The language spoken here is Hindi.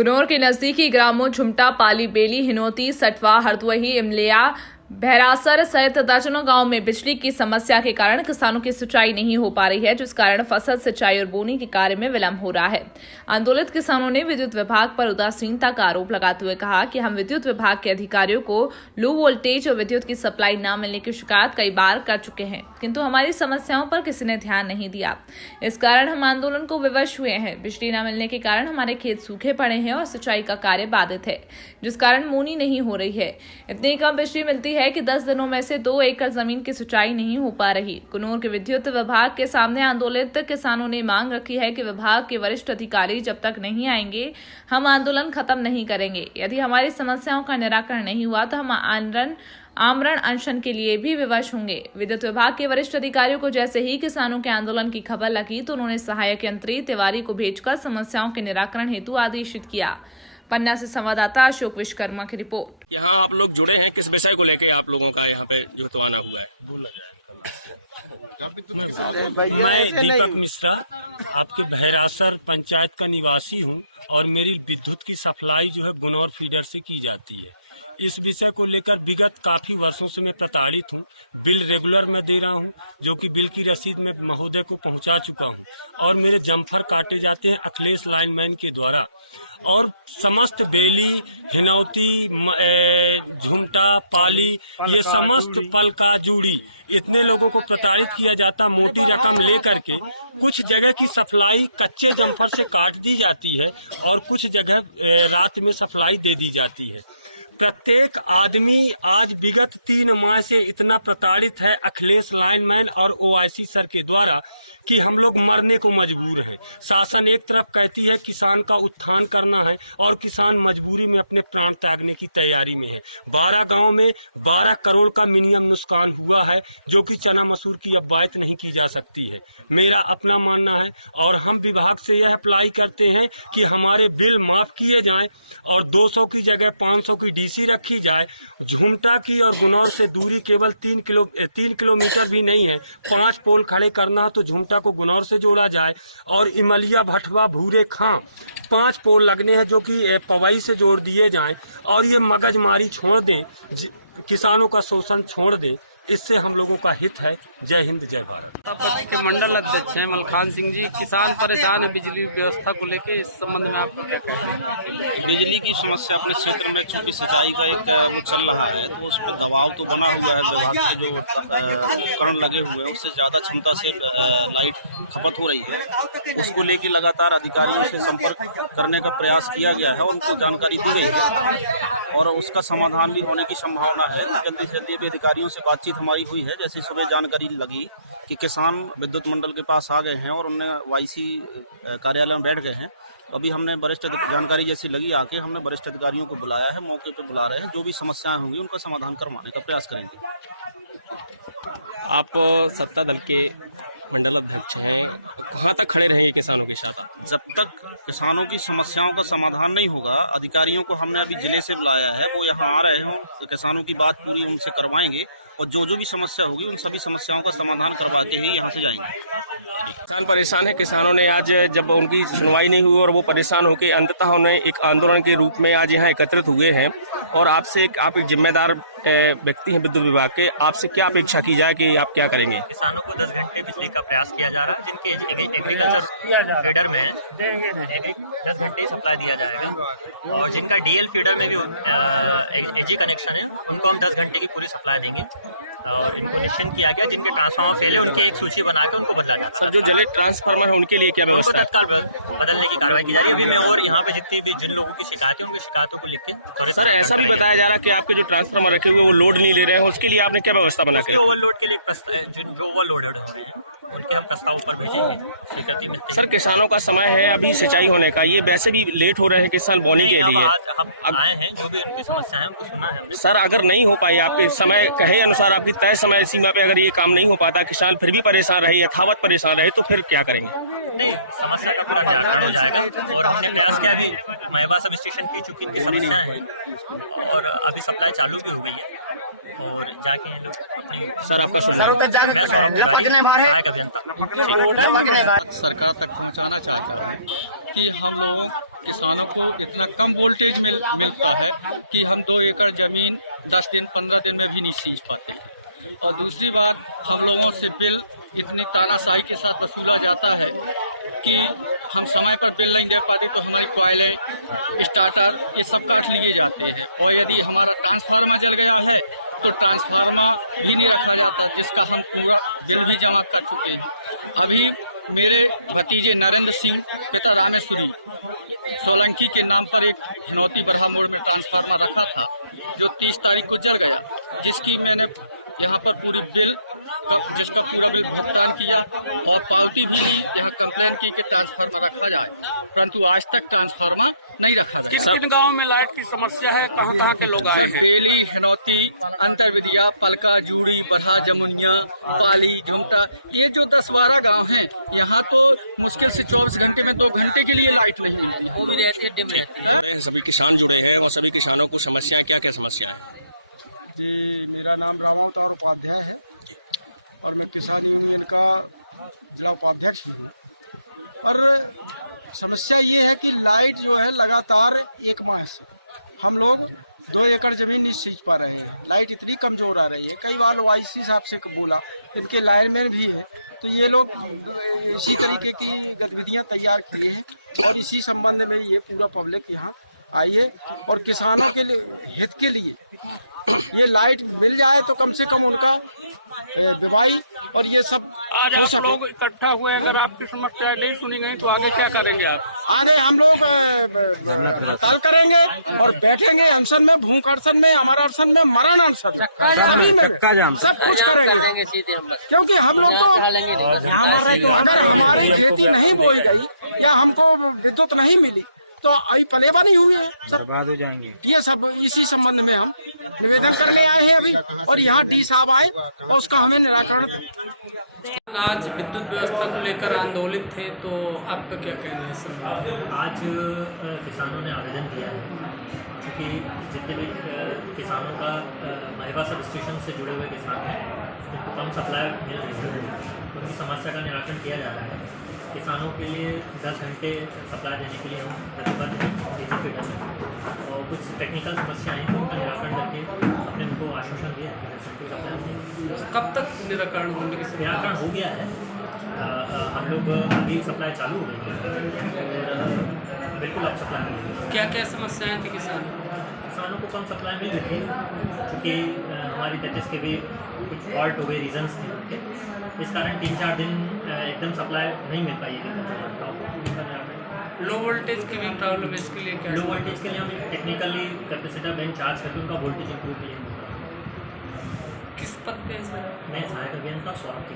गुनौर के नजदीकी ग्रामों झुमटा, पाली, बेली, हिनौती, सटवा, हरदोही, इमलिया, भैरासर सहित दर्जनों गांव में बिजली की समस्या के कारण किसानों की सिंचाई नहीं हो पा रही है, जिस कारण फसल सिंचाई और बोनी के कार्य में विलंब हो रहा है। आंदोलित किसानों ने विद्युत विभाग पर उदासीनता का आरोप लगाते हुए कहा कि हम विद्युत विभाग के अधिकारियों को लो वोल्टेज और विद्युत की सप्लाई न मिलने की शिकायत कई बार कर चुके हैं, किंतु हमारी समस्याओं पर किसी ने ध्यान नहीं दिया। इस कारण हम आंदोलन को विवश हुए हैं। बिजली न मिलने के कारण हमारे खेत सूखे पड़े हैं और सिंचाई का कार्य बाधित है, जिस कारण बोनी नहीं हो रही है। इतनी कम बिजली मिलती है कि 10 दिनों में से 2 एकड़ जमीन की सिंचाई नहीं हो पा रही। गुनौर के विद्युत विभाग के सामने आंदोलित किसानों ने मांग रखी है कि विभाग के वरिष्ठ अधिकारी जब तक नहीं आएंगे, हम आंदोलन खत्म नहीं करेंगे। यदि हमारी समस्याओं का निराकरण नहीं हुआ तो हम आमरण अनशन के लिए भी विवश होंगे। विद्युत विभाग के वरिष्ठ अधिकारियों को जैसे ही किसानों के आंदोलन की खबर लगी तो उन्होंने सहायक यंत्री तिवारी को भेजकर समस्याओं के निराकरण हेतु आदेशित किया। पन्ना से संवाददाता अशोक विश्वकर्मा की रिपोर्ट। यहाँ आप लोग जुड़े हैं, किस विषय को लेकर आप लोगों का यहाँ पे जुटवाना हुआ है? अरे भैया ऐसे मैं नहीं। दीपक मिश्रा आपके भैरासर पंचायत का निवासी हूँ और मेरी विद्युत की सप्लाई जो है गुनौर फीडर से की जाती है। इस विषय को लेकर विगत काफी वर्षों से मैं प्रताड़ित हूँ। बिल रेगुलर मैं दे रहा हूँ, जो कि बिल की रसीद में महोदय को पहुंचा चुका हूँ और मेरे जम्फर काटे जाते हैं अखिलेश लाइनमैन के द्वारा। और समस्त बेली, हिनौती, झुमटा, पाली, ये समस्त पलका, जूड़ी, इतने लोगों को प्रताड़ित किया जाता। मोटी रकम लेकर के कुछ जगह की सप्लाई कच्चे जम्फर से काट दी जाती है और कुछ जगह रात में सप्लाई दे दी जाती है। प्रत्येक आदमी आज विगत 3 माह से इतना प्रताड़ित है अखिलेश लाइनमैन और ओआईसी सर के द्वारा कि हम लोग मरने को मजबूर हैं। शासन एक तरफ कहती है किसान का उत्थान करना है और किसान मजबूरी में अपने प्राण त्यागने की तैयारी में है। 12 गांव में 12 करोड़ का मिनिमम नुकसान हुआ है, जो कि चना मसूर की अब बात नहीं की जा सकती है। मेरा अपना मानना है और हम विभाग से यह अप्लाई करते हैं कि हमारे बिल माफ किए जाएं और 200 की जगह 500 की डीसी रखी जाए। झुमटा की और गुनौर से दूरी केवल 3 किलोमीटर भी नहीं है। 5 पोल खड़े करना हो तो झुमटा को गुनौर से जोड़ा जाए और इमलिया, भटवा, भूरे खां 5 पोल लगने हैं, जो कि पवई से जोड़ दिए जाएं और ये मगजमारी छोड़ दें, किसानों का शोषण छोड़ दें। इससे हम लोगों का हित है। जय हिंद, जय भारत। पक्ष के मंडल अध्यक्ष हैं मलखान सिंह जी। किसान परेशान है बिजली व्यवस्था को लेके, इस संबंध में आपको क्या कहते हैं? बिजली की समस्या अपने क्षेत्र में चूंकि सिंचाई का एक चल रहा है, तो उसमें दबाव तो बना हुआ है। विभाग के जो उपकरण लगे हुए हैं उससे ज्यादा क्षमता से लाइट खपत हो रही है। उसको लेके लगातार अधिकारियों से संपर्क करने का प्रयास किया गया है और उनको जानकारी दी गई है और उसका समाधान भी होने की संभावना है। जल्दी से जल्दी अधिकारियों से बातचीत हमारी हुई है। जैसे सुबह जानकारी लगी कि किसान विद्युत मंडल के पास आ गए हैं और उन्हें वाईसी कार्यालय में बैठ गए हैं, तो अभी हमने वरिष्ठ जानकारी जैसी लगी आके हमने वरिष्ठ अधिकारियों को बुलाया है, मौके पे बुला रहे हैं। जो भी समस्याएं होंगी उनका समाधान करवाने का प्रयास करेंगे। आप सत्ता दल के मंडल अध्यक्ष हैं, कहाँ तक खड़े रहेंगे किसानों के साथ? जब तक किसानों की समस्याओं का समाधान नहीं होगा, अधिकारियों को हमने अभी जिले से बुलाया है, वो यहाँ आ रहे हों तो किसानों की बात पूरी उनसे करवाएंगे और जो भी समस्या होगी उन सभी समस्याओं का समाधान करवा के ही यहाँ से जाएंगे। किसान परेशान है। किसानों ने आज जब उनकी सुनवाई नहीं हुई और वो परेशान होकर अंततः उन्हें एक आंदोलन के रूप में आज यहाँ एकत्रित हुए हैं और आपसे आप एक जिम्मेदार व्यक्ति हैं विद्युत विभाग के, आपसे क्या अपेक्षा की जाए कि आप क्या करेंगे? किसानों को 10 घंटे बिजली का प्रयास किया जा रहा है, जिनके एग्रीकल्चर फीडर में 10 घंटे सप्लाई दिया जाएगा और जिनका डीएल फीडर में भी एजी कनेक्शन है, उनको हम 10 घंटे की पूरी सप्लाई देंगे और इनको निश्चित किया गया। जिनके ट्रांसफार्मर फेल है उनकी एक सूची बना के उनको बदला जाता है। जो जिले ट्रांसफार्मर है उनके लिए क्या व्यवस्था है? तत्काल बदलने की कार्रवाई की जा रही है और यहाँ पे जितनी भी जिन लोगों की शिकायतें उनकी शिकायतों को लेकर सर ऐसा भी बताया जा रहा है कि आपके जो ट्रांसफार्मर रखे हुए वो लोड नहीं ले रहे हैं, उसके लिए आपने क्या व्यवस्था बना के? ओवरलोड के लिए जो ओवरलोडेड है उनके हम प्रस्तावों पर भेजेंगे। सर किसानों का समय है अभी सिंचाई होने का, ये वैसे भी लेट हो रहे हैं किसान बोनी के लिए। हम आए हैं, जो भी उनकी समस्या है उनको सुना है। सर अगर नहीं हो पाई आपके समय कहे अनुसार, आपकी तय समय सीमा पे अगर ये काम नहीं हो पाता, किसान फिर भी परेशान रहे, यथावत परेशान रहे, तो फिर क्या करेंगे? नहीं, समस्या का पूरा निराकरण हो जाएगा और हमने प्रयास किया भी। महिवा सब स्टेशन की चुकी इनकी समस्या है और अभी सप्लाई चालू भी हो गई है। और जाके लोग अपने सर आपका सर उधर जाकर लपकने बाहर है, सहायक अभियंता लपकने बाहर। सरकार तक पहुंचाना चाहता हूं कि हम लोगों किसानों को इतना कम वोल्टेज मिलता है कि हम 2 एकड़ जमीन 10 दिन 15 दिन में भी नहीं सींच पाते हैं। और दूसरी बात, हम लोगों से बिल इतनी तानाशाही के साथ वसूला जाता है कि हम समय पर बिल नहीं दे पाते तो हमारी कॉयलें, स्टार्टर ये सब काट लिए जाते हैं। और यदि हमारा ट्रांसफार्मर जल गया है तो ट्रांसफार्मर भी नहीं रखा जाता, जिसका हम पूरा बिल भी जमा कर चुके हैं। अभी मेरे भतीजे नरेंद्र सिंह पिता रामेश्वरी सोलंकी के नाम पर एक हिनौती बरहा मोड़ में ट्रांसफार्मर रखा था, जो 30 तारीख को जल गया, जिसकी मैंने यहाँ पर पूरी बिल जिसका पूरा बिल भुगतान किया और पावती भी यहाँ कंप्लेन की कि ट्रांसफार्मर रखा जाए, परंतु आज तक ट्रांसफार्मर नहीं रखा। किस किन गाँव में लाइट की समस्या है, कहाँ कहाँ के लोग आए हैं? बेली, हिनौती, अंतरविदिया, पलका, जूड़ी, बरहा, जमुनिया, पाली, झुमटा, ये जो 10-12 गाँव हैं, यहाँ तो मुश्किल से 24 घंटे में 2 घंटे के लिए लाइट नहीं मिलती, वो भी रहती है, डिम रहती है। सभी किसान जुड़े हैं और सभी किसानों को समस्या क्या क्या समस्या है? जी, मेरा नाम रामावतार उपाध्याय है और मैं किसान यूनियन का जिला उपाध्यक्ष हूँ। और समस्या ये है कि लाइट जो है लगातार 1 माह से हम लोग 2 एकड़ जमीन नहीं सींच पा रहे हैं। लाइट इतनी कमजोर आ रही है, कई बार वाईसी साहब से बोला, इनके लाइन में भी है, तो ये लोग इसी तरीके की गतिविधियां तैयार किए हैं और इसी संबंध में ये पूरा पब्लिक यहाँ आई है। और किसानों के लिए हित के लिए ये लाइट मिल जाए तो कम से कम उनका दवाई और ये सब। आज आप लोग इकट्ठा हुए, अगर आपकी समस्या नहीं सुनी गई तो आगे क्या करेंगे आप? आगे हम लोग हड़ताल करेंगे और बैठेंगे अनशन में, भूख अनशन में, हमारा अनशन में, मरण अनशन, चक्का जाम सब कुछ करेंगे सीधे हम, क्योंकि हम लोग को अगर हमारी खेती नहीं बोई गई या हमको विद्युत नहीं मिली तो अभी पलेबा नहीं हुए हैं, बर्बाद हो जाएंगे। ये सब इसी संबंध में हम निवेदन करने आए हैं अभी, और यहाँ डी साहब आए और उसका हमें निराकरण। आज विद्युत व्यवस्था को लेकर आंदोलित थे, तो आपका क्या कहना है सर? आज किसानों ने आवेदन किया है, क्योंकि जितने भी किसानों का महवा सब स्टेशन से जुड़े हुए किसान हैं, उनको कम सप्लाई मिल रही है, उनकी समस्या का निराकरण किया जा रहा है। किसानों के लिए 10 घंटे सप्लाई देने के लिए हम प्रतिबद्ध हैं एजी फीडर में, और कुछ टेक्निकल समस्याएं हैं उनका निराकरण करके अपने उनको आश्वासन दिया है कि सप्लाई। कब तक निराकरण होने की? निराकरण हो गया है, हम लोग अभी सप्लाई चालू हो गई है और बिल्कुल अब सप्लाई मिलेगी। क्या क्या समस्याएं थी किसानों को? कम सप्लाई मिल रही है, क्योंकि हमारी टचेस के भी कुछ फॉल्ट हो गए, रीजंस थे उनके, इस कारण 3-4 दिन एकदम सप्लाई नहीं मिल पाई है। लो वोल्टेज की भी प्रॉब्लम, इसके लिए क्या? लो वोल्टेज के लिए हम टेक्निकली कैपेसिटर बैंक चार्ज करके उनका वोल्टेज इंप्रूव किए। किस पद पे है सर? मैं सहायक अभियंता स्वास्थ्य।